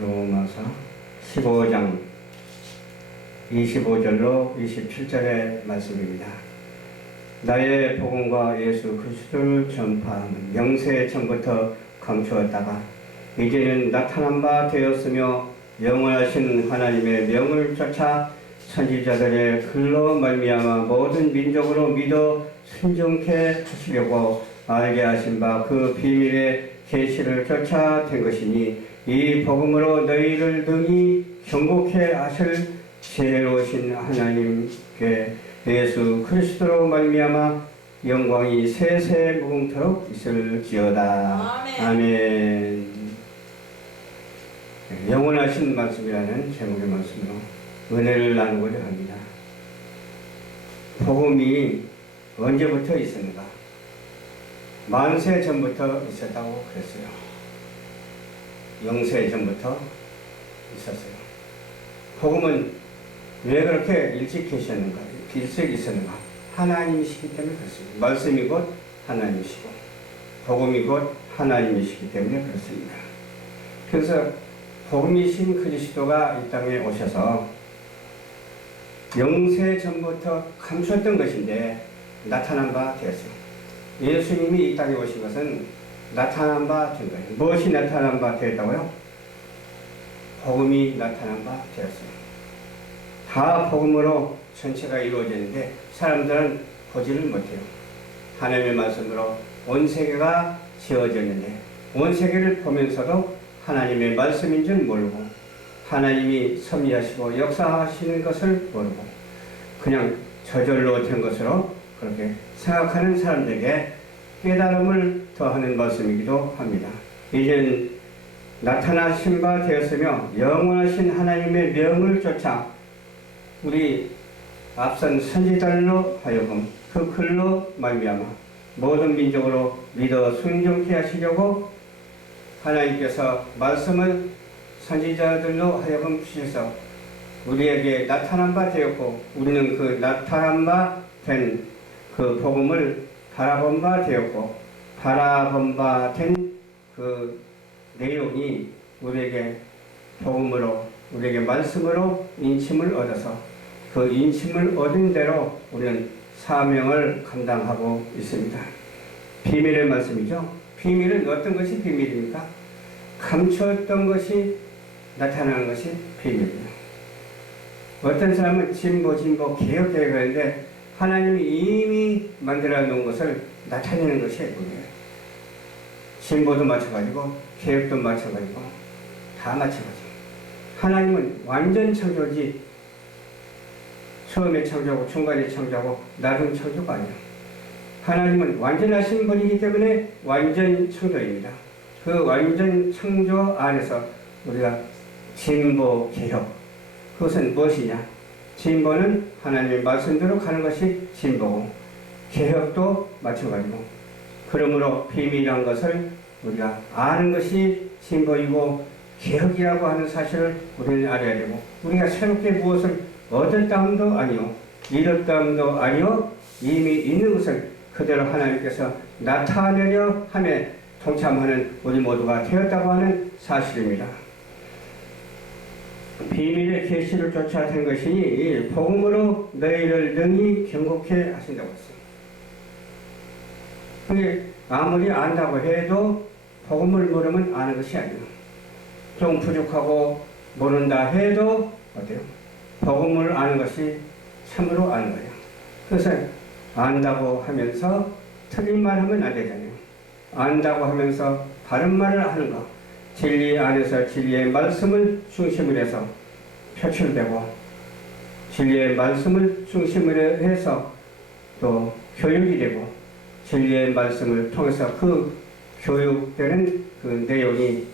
로마서 15장 25절로 27절의 말씀입니다. 나의 복음과 예수 그리스도를 전파함은 영세 전부터 감추었다가 이제는 나타난 바 되었으며 영원하신 하나님의 명을 쫓아 선지자들의 글로 말미암아 모든 민족으로 믿어 순종케 하시려고 알게 하신 바 그 비밀의 계시를 쫓아 된 것이니 이 복음으로 너희를 능히 경고케 하실 지혜로우신 하나님께 예수 그리스도로 말미암아 영광이 세세 무궁토록 있을지어다. 아멘. 아멘. 영원하신 말씀이라는 제목의 말씀으로 은혜를 나누고자 합니다. 복음이 언제부터 있었는가? 만세 전부터 있었다고 그랬어요. 영세 전부터 있었어요. 복음은 왜 그렇게 일찍 계셨는가? 일찍 있었는가? 하나님이시기 때문에 그렇습니다. 말씀이 곧 하나님이시고 복음이 곧 하나님이시기 때문에 그렇습니다. 그래서 복음이신 그리스도가 이 땅에 오셔서 영세 전부터 감추었던 것인데 나타난 바 되었어요. 예수님이 이 땅에 오신 것은 나타난 바 된 거예요. 무엇이 나타난 바 되었다고요? 복음이 나타난 바 되었어요. 다 복음으로 전체가 이루어지는데 사람들은 보지를 못해요. 하나님의 말씀으로 온 세계가 지어졌는데 온 세계를 보면서도 하나님의 말씀인 줄 모르고 하나님이 섭리하시고 역사하시는 것을 모르고 그냥 저절로 된 것으로 그렇게 생각하는 사람들에게 깨달음을 더하는 말씀이기도 합니다. 이젠 나타나신 바 되었으며 영원하신 하나님의 명을 쫓아 우리 앞선 선지자들로 하여금 그 글로 말미암아 모든 민족으로 믿어 순종케 하시려고 하나님께서 말씀을 선지자들로 하여금 주셔서 우리에게 나타난 바 되었고 우리는 그 나타난 바 된 그 복음을 바라본 바 되었고 바라본 바 된 그 내용이 우리에게 복음으로 우리에게 말씀으로 인침을 얻어서 그 인침을 얻은 대로 우리는 사명을 감당하고 있습니다. 비밀의 말씀이죠. 비밀은 어떤 것이 비밀입니까? 감추었던 것이 나타나는 것이 비밀이에요. 어떤 사람은 진보 개혁하는데 하나님이 이미 만들어 놓은 것을 나타내는 것이 뭐예요? 진보도 마찬가지고 개혁도 마찬가지고 다 마찬가지고 하나님은 완전 창조지 처음에 창조하고 중간에 창조하고 나중 창조가 아니에요. 하나님은 완전하신 분이기 때문에 완전 창조입니다. 그 완전 창조 안에서 우리가 진보 개혁 그것은 무엇이냐? 진보는 하나님의 말씀대로 가는 것이 진보고 개혁도 마찬가지고 그러므로 비밀이란 것을 우리가 아는 것이 진보이고 개혁이라고 하는 사실을 우리는 알아야 되고 우리가 새롭게 무엇을 얻었다함도 아니요 잃었다함도 아니요 이미 있는 것을 그대로 하나님께서 나타내려 함에 동참하는 우리 모두가 되었다고 하는 사실입니다. 비밀의 계시를 쫓아 된 것이니 이 복음으로 너희를 능히 경고케 하신다고 했어요. 아무리 안다고 해도 복음을 모르면 아는 것이 아니에요. 좀 부족하고 모른다 해도 어때요? 복음을 아는 것이 참으로 아는 거예요. 그래서 안다고 하면서 틀린 말 하면 안 되잖아요. 안다고 하면서 바른 말을 하는 거. 진리 안에서 진리의 말씀을 중심으로 해서 표출되고 진리의 말씀을 중심으로 해서 또 교육이 되고 진리의 말씀을 통해서 그 교육되는 그 내용이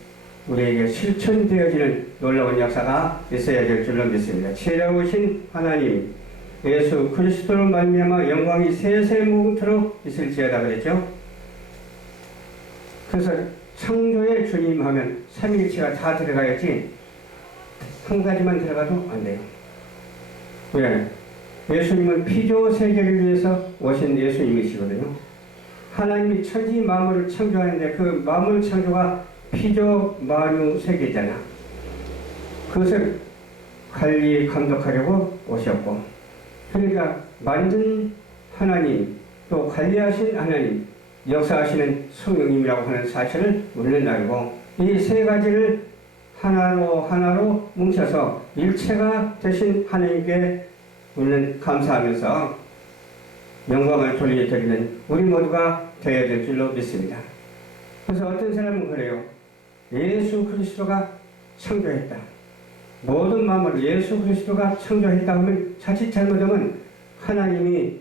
우리에게 실천되어지는 놀라운 역사가 있어야 될 줄로 믿습니다. 지혜로우신 하나님 예수 그리스도로 말미암아 영광이 세세 무궁토록 있을지어다 그랬죠. 그래서 창조의 주님 하면 삼위일체가 다 들어가야지 한 가지만 들어가도 안 돼요. 왜? 예수님은 피조 세계를 위해서 오신 예수님이시거든요. 하나님이 천지 만물을 창조하는데 그 만물 창조가 피조 만유 세계잖아. 그것을 관리 감독하려고 오셨고, 그러니까 만든 하나님, 또 관리하신 하나님, 역사하시는 성령님이라고 하는 사실을 우리는 알고, 이 세 가지를 하나로 뭉쳐서 일체가 되신 하나님께 우리는 감사하면서 영광을 돌려드리는 우리 모두가 되어야 될 줄로 믿습니다. 그래서 어떤 사람은 그래요. 예수 그리스도가 창조했다. 모든 만물을 예수 그리스도가 창조했다 하면 자칫 잘못하면 하나님이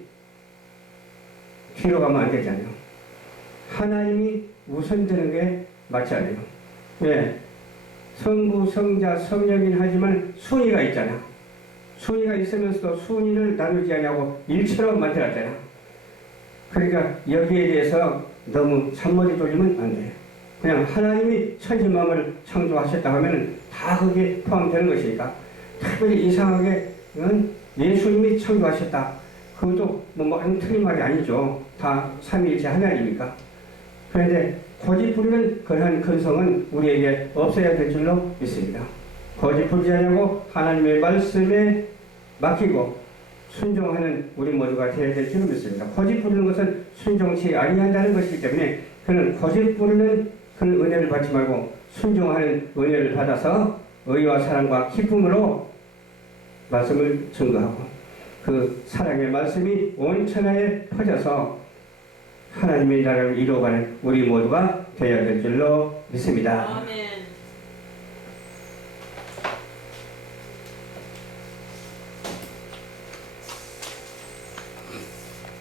뒤로 가면 안 되잖아요. 하나님이 우선되는 게 맞지 않아요. 예. 성부, 성자, 성령이긴 하지만 순위가 있잖아. 순위가 있으면서도 순위를 나누지 않냐고 일체로 만들었잖아. 그러니까 여기에 대해서 너무 잔머리 돌리면 안 돼요. 그냥 하나님이 천지만물을 창조하셨다 하면 다 거기에 포함되는 것이니까, 특별히 이상하게 예수님이 창조하셨다. 그것도 뭐 틀린 말이 아니죠. 다 삼위일체 하나님이니까. 그런데 고집 부리는 그러한 근성은 우리에게 없어야 될 줄로 믿습니다. 고집 부리지 않냐고 하나님의 말씀에 맡기고 순종하는 우리 모두가 되어야 될 줄로 믿습니다. 고집 부리는 것은 순종치 아니한다는 것이기 때문에 그는 고집 부리는 그런 은혜를 받지 말고 순종하는 은혜를 받아서 의와 사랑과 기쁨으로 말씀을 증거하고 그 사랑의 말씀이 온 천하에 퍼져서 하나님의 나라를 이루어가는 우리 모두가 되어야 될 줄로 믿습니다. 아멘.